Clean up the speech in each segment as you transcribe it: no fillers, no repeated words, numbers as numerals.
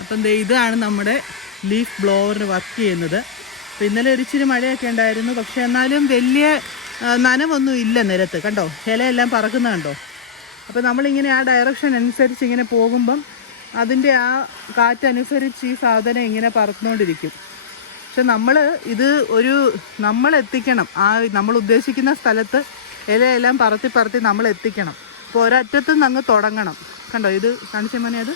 അപ്പം ഇതാണ് നമ്മുടെ ലീഫ് ബ്ലോവർ വർക്ക് ചെയ്യുന്നത്. അപ്പോൾ ഇന്നലെ ഒരിച്ചിരി മഴയൊക്കെ ഉണ്ടായിരുന്നു, പക്ഷെ എന്നാലും വലിയ നനവൊന്നും ഇല്ല നിലത്ത്. കണ്ടോ, ഇലയെല്ലാം പറക്കുന്ന കണ്ടോ. അപ്പോൾ നമ്മളിങ്ങനെ ആ ഡയറക്ഷൻ അനുസരിച്ച് ഇങ്ങനെ പോകുമ്പം അതിൻ്റെ ആ കാറ്റനുസരിച്ച് ഈ സാധനം ഇങ്ങനെ പറന്നുകൊണ്ടിരിക്കും. പക്ഷെ നമ്മൾ എത്തിക്കണം ആ നമ്മൾ ഉദ്ദേശിക്കുന്ന സ്ഥലത്ത് ഇലയെല്ലാം പറത്തി നമ്മൾ എത്തിക്കണം. അപ്പോൾ ഒരറ്റത്തു നിന്ന് അങ്ങ് തുടങ്ങണം. കണ്ടോ, ഇത് കാണിച്ച മോനെ, അത്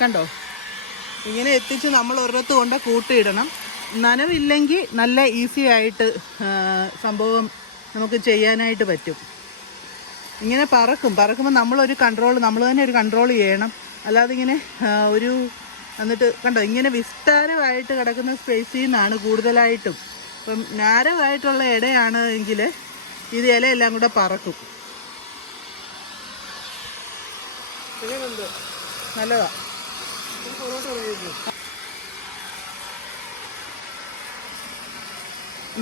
കണ്ടോ, ഇങ്ങനെ എത്തിച്ച് നമ്മൾ ഒരിടത്ത് കൊണ്ട് കൂട്ടിയിടണം. നനവില്ലെങ്കിൽ നല്ല ഈസി ആയിട്ട് സംഭവം നമുക്ക് ചെയ്യാനായിട്ട് പറ്റും. ഇങ്ങനെ പറക്കുമ്പോൾ നമ്മൾ തന്നെ ഒരു കൺട്രോൾ ചെയ്യണം. അല്ലാതെ ഇങ്ങനെ എന്നിട്ട് കണ്ടോ, ഇങ്ങനെ വിസ്താരമായിട്ട് കിടക്കുന്ന സ്പേസിൽ നിന്നാണ് കൂടുതലായിട്ടും. ഇപ്പം നാരമായിട്ടുള്ള ഇടയാണ് എങ്കിൽ ഇത് ഇലയെല്ലാം കൂടെ പറക്കും. നല്ലതാ.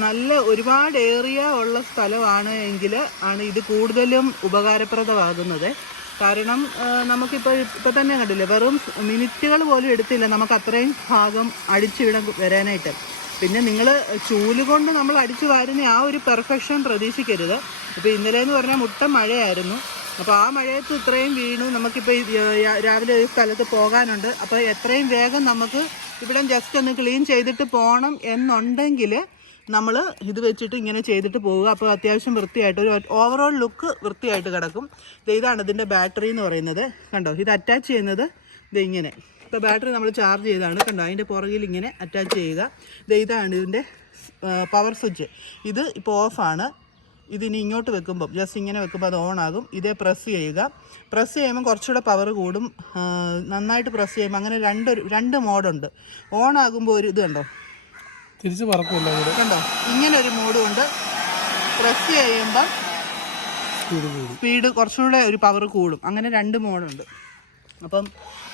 നല്ല ഒരുപാട് ഏരിയ ഉള്ള സ്ഥലമാണ് എങ്കിൽ ആണ് ഇത് കൂടുതലും ഉപകാരപ്രദമാകുന്നത്. കാരണം നമുക്കിപ്പോൾ തന്നെ കണ്ടില്ലേ, വെറും മിനിറ്റുകൾ പോലും എടുത്തില്ല നമുക്ക് അത്രയും ഭാഗം അടിച്ചിടാൻ വരാനായിട്ട്. പിന്നെ നിങ്ങൾ ചൂലുകൊണ്ട് നമ്മൾ അടിച്ചു വാരുന്ന ആ ഒരു പെർഫെക്ഷൻ പ്രതീക്ഷിക്കരുത്. ഇപ്പോൾ ഇന്നലെ എന്ന് പറഞ്ഞാൽ മുട്ട മഴയായിരുന്നു. അപ്പോൾ ആ മഴയത്ത് ഇത്രയും വീണു. നമുക്കിപ്പോൾ രാവിലെ ഒരു സ്ഥലത്ത് പോകാനുണ്ട്. അപ്പോൾ എത്രയും വേഗം നമുക്ക് ഇവിടെ ജസ്റ്റ് ഒന്ന് ക്ലീൻ ചെയ്തിട്ട് പോകണം എന്നുണ്ടെങ്കിൽ നമ്മൾ ഇത് വെച്ചിട്ട് ഇങ്ങനെ ചെയ്തിട്ട് പോവുക. അപ്പോൾ അത്യാവശ്യം വൃത്തിയായിട്ട് ഒരു ഓവറോൾ ലുക്ക് വൃത്തിയായിട്ട് കിടക്കും. ഇതാണ് ഇതിൻ്റെ ബാറ്ററി എന്ന് പറയുന്നത്. കണ്ടോ, ഇത് അറ്റാച്ച് ചെയ്യുന്നത് ഇങ്ങനെ. ഇപ്പോൾ ബാറ്ററി നമ്മൾ ചാർജ് ചെയ്താണ്. കണ്ടോ, അതിൻ്റെ പുറകിൽ ഇങ്ങനെ അറ്റാച്ച് ചെയ്യുക. ഇതാണ് ഇതിൻ്റെ പവർ സ്വിച്ച്. ഇത് ഇപ്പോൾ ഓഫാണ്. ഇതിനി ഇങ്ങോട്ട് വെക്കുമ്പം ജസ്റ്റ് ഇങ്ങനെ വെക്കുമ്പോൾ അത് ഓണാകും. ഇതേ പ്രസ് ചെയ്യുക. പ്രസ് ചെയ്യുമ്പോൾ കുറച്ചുകൂടെ പവർ കൂടും. നന്നായിട്ട് പ്രസ് ചെയ്യുമ്പോൾ അങ്ങനെ രണ്ട് മോഡുണ്ട്. ഓണാകുമ്പോൾ ഒരു ഇത് കണ്ടോ, തിരിച്ച് പറക്കില്ല. കണ്ടോ, ഇങ്ങനെ ഒരു മോഡും ഉണ്ട്. പ്രസ് ചെയ്യുമ്പം സ്പീഡ് കുറച്ചുകൂടെ ഒരു പവർ കൂടും. അങ്ങനെ രണ്ട് മോഡുണ്ട്. അപ്പം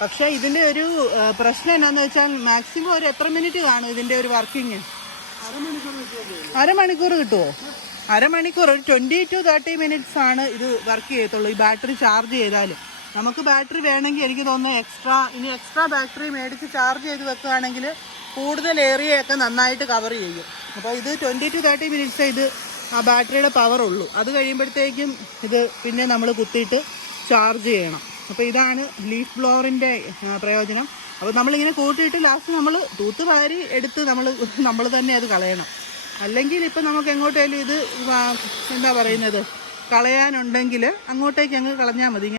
പക്ഷേ ഇതിൻ്റെ ഒരു പ്രശ്നം എന്താണെന്ന് വെച്ചാൽ മാക്സിമം ഒരു എത്ര മിനിറ്റ് കാണും ഇതിൻ്റെ ഒരു വർക്കിങ്? അരമണിക്കൂർ കിട്ടുമോ? അരമണിക്കൂർ, ഒരു 20 to 30 minutes ആണ് ഇത് വർക്ക് ചെയ്യത്തുള്ളൂ. ഈ ബാറ്ററി ചാർജ് ചെയ്താൽ നമുക്ക് ബാറ്ററി വേണമെങ്കിൽ എനിക്ക് തോന്നുന്നു എക്സ്ട്രാ ബാറ്ററി മേടിച്ച് ചാർജ് ചെയ്ത് വെക്കുകയാണെങ്കിൽ കൂടുതൽ ഏരിയയൊക്കെ നന്നായിട്ട് കവർ ചെയ്യും. അപ്പോൾ ഇത് 20 to 30 minutes ഇത് ആ ബാറ്ററിയുടെ പവർ ഉള്ളൂ. അത് കഴിയുമ്പോഴത്തേക്കും ഇത് പിന്നെ നമ്മൾ കുത്തിയിട്ട് ചാർജ് ചെയ്യണം. അപ്പോൾ ഇതാണ് ലീഫ് ബ്ലോവറിൻ്റെ പ്രയോജനം. അപ്പോൾ നമ്മളിങ്ങനെ കൂട്ടിയിട്ട് ലാസ്റ്റ് നമ്മൾ തൂത്ത് വാരി എടുത്ത് നമ്മൾ തന്നെ അത് കളയണം. അല്ലെങ്കിൽ ഇപ്പം നമുക്ക് എങ്ങോട്ടേലും ഇത് എന്താ പറയുന്നത് കളയാനുണ്ടെങ്കിൽ അങ്ങോട്ടേക്ക് അങ്ങ് കളഞ്ഞാൽ മതി.